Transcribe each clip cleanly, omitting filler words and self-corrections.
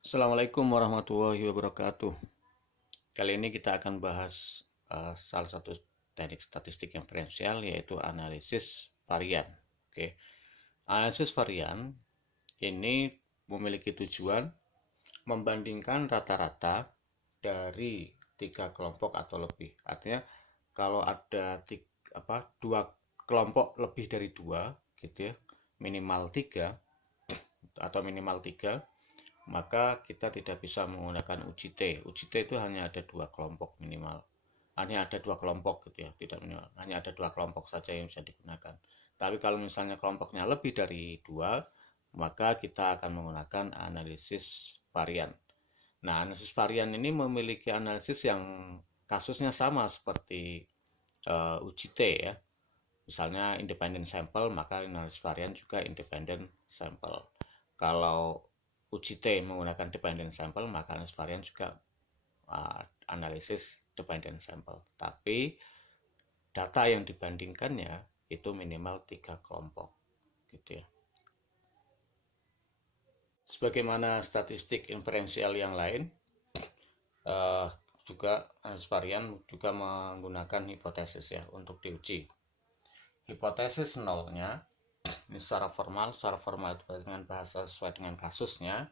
Assalamualaikum warahmatullahi wabarakatuh. Kali ini kita akan bahas salah satu teknik statistik yang diferensial, yaitu analisis varian. Oke, analisis varian ini memiliki tujuan membandingkan rata-rata dari tiga kelompok atau lebih. Artinya kalau ada dua kelompok lebih dari dua, gitu ya, minimal tiga atau minimal tiga, maka kita tidak bisa menggunakan uji T. Uji T itu hanya ada dua kelompok minimal. Hanya ada dua kelompok gitu ya, tidak minimal. Hanya ada dua kelompok saja yang bisa digunakan. Tapi kalau misalnya kelompoknya lebih dari dua, maka kita akan menggunakan analisis varian. Nah, analisis varian ini memiliki analisis yang kasusnya sama seperti uji T ya. Misalnya independent sample, maka analisis varian juga independent sample. Kalau uji T menggunakan dependent sample, maka analisis varian juga analisis dependent sample. Tapi data yang dibandingkannya itu minimal tiga kelompok, gitu ya. Sebagaimana statistik inferensial yang lain, uh, juga analisis varian juga menggunakan hipotesis ya untuk diuji. Hipotesis nolnya ini secara formal itu dengan bahasa sesuai dengan kasusnya,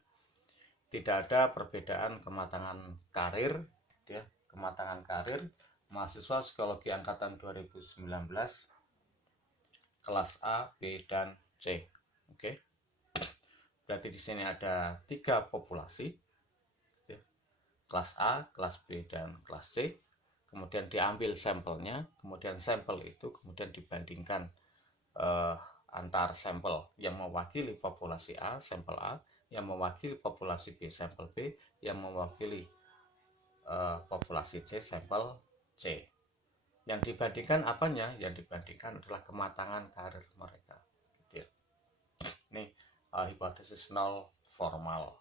tidak ada perbedaan kematangan karir, ya, kematangan karir mahasiswa psikologi angkatan 2019 kelas A, B, dan C. Oke, berarti di sini ada tiga populasi, ya, kelas A, kelas B, dan kelas C. Kemudian diambil sampelnya, kemudian sampel itu kemudian dibandingkan antar sampel yang mewakili populasi A, sampel A, yang mewakili populasi B, sampel B, yang mewakili populasi C, sampel C. Yang dibandingkan apanya? Yang dibandingkan adalah kematangan karir mereka. Gitu ya. Ini hipotesis nol formal.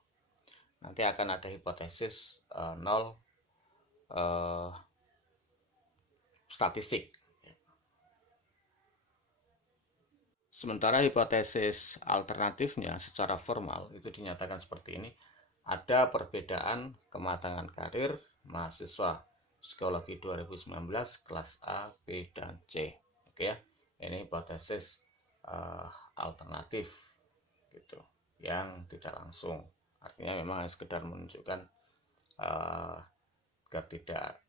Nanti akan ada hipotesis nol statistik. Sementara hipotesis alternatifnya secara formal itu dinyatakan seperti ini. Ada perbedaan kematangan karir mahasiswa psikologi 2019 kelas A, B, dan C. Oke ya. Ini hipotesis alternatif gitu, yang tidak langsung. Artinya memang sekedar menunjukkan ketidak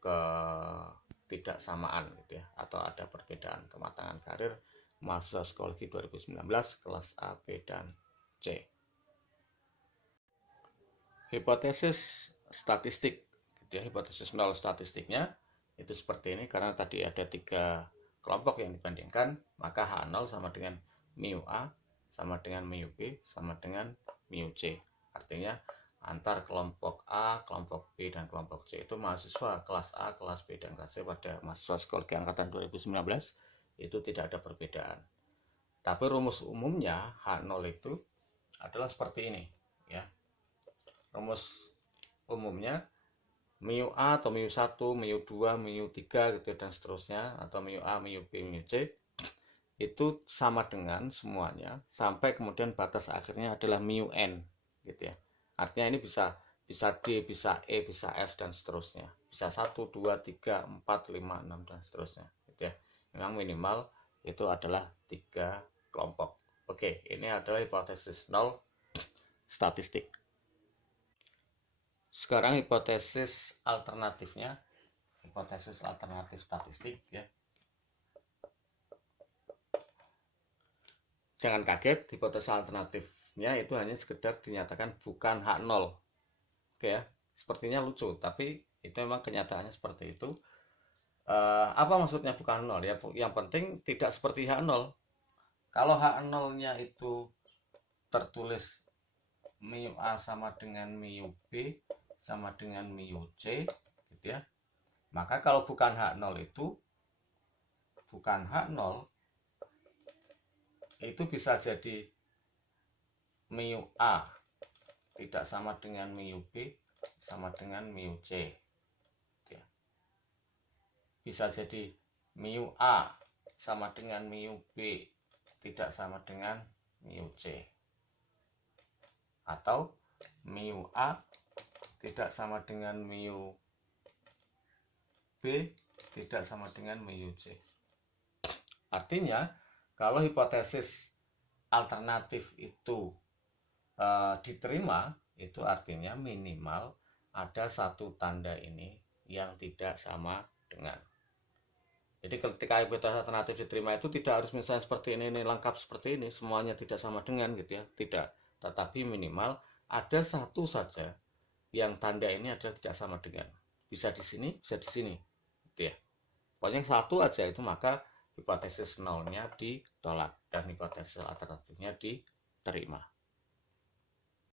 ketidaksamaan gitu ya, atau ada perbedaan kematangan karir mahasiswa psikologi 2019 kelas A, B, dan C. Hipotesis statistik gitu ya, hipotesis nol statistiknya itu seperti ini. Karena tadi ada tiga kelompok yang dibandingkan, maka H0 sama dengan mu A sama dengan mu B sama dengan mu C. Artinya antar kelompok A, kelompok B, dan kelompok C itu mahasiswa kelas A, kelas B, dan kelas C pada mahasiswa psikologi angkatan 2019 itu tidak ada perbedaan. Tapi rumus umumnya H0 itu adalah seperti ini ya. Rumus umumnya mu A atau mu 1, mu 2, mu 3 gitu dan seterusnya, atau mu A, mu B, mu C itu sama dengan semuanya sampai kemudian batas akhirnya adalah mu n gitu ya. Artinya ini bisa bisa D, bisa E, bisa F, dan seterusnya. Bisa 1, 2, 3, 4, 5, 6, dan seterusnya gitu ya. Memang minimal itu adalah tiga kelompok. Oke, ini adalah hipotesis nol statistik. Sekarang hipotesis alternatifnya, hipotesis alternatif statistik ya. Jangan kaget, hipotesis alternatifnya itu hanya sekedar dinyatakan bukan H0. Oke ya, sepertinya lucu, tapi itu memang kenyataannya seperti itu. Apa maksudnya bukan 0 ya? Yang penting tidak seperti H0. Kalau H0-nya itu tertulis mu A sama dengan mu B sama dengan mu C gitu ya. Maka kalau bukan H0 itu bukan H0 itu bisa jadi mu A tidak sama dengan mu B sama dengan mu C. Bisa jadi mu A sama dengan mu B tidak sama dengan mu C. Atau mu A tidak sama dengan mu B tidak sama dengan mu C. Artinya kalau hipotesis alternatif itu diterima, itu artinya minimal ada satu tanda ini yang tidak sama dengan. Jadi ketika hipotesis alternatif diterima itu tidak harus misalnya seperti ini lengkap seperti ini, semuanya tidak sama dengan gitu ya, tidak. Tetapi minimal ada satu saja yang tanda ini adalah tidak sama dengan. Bisa di sini, bisa di sini, gitu ya. Pokoknya satu aja itu maka hipotesis nolnya ditolak dan hipotesis alternatifnya diterima.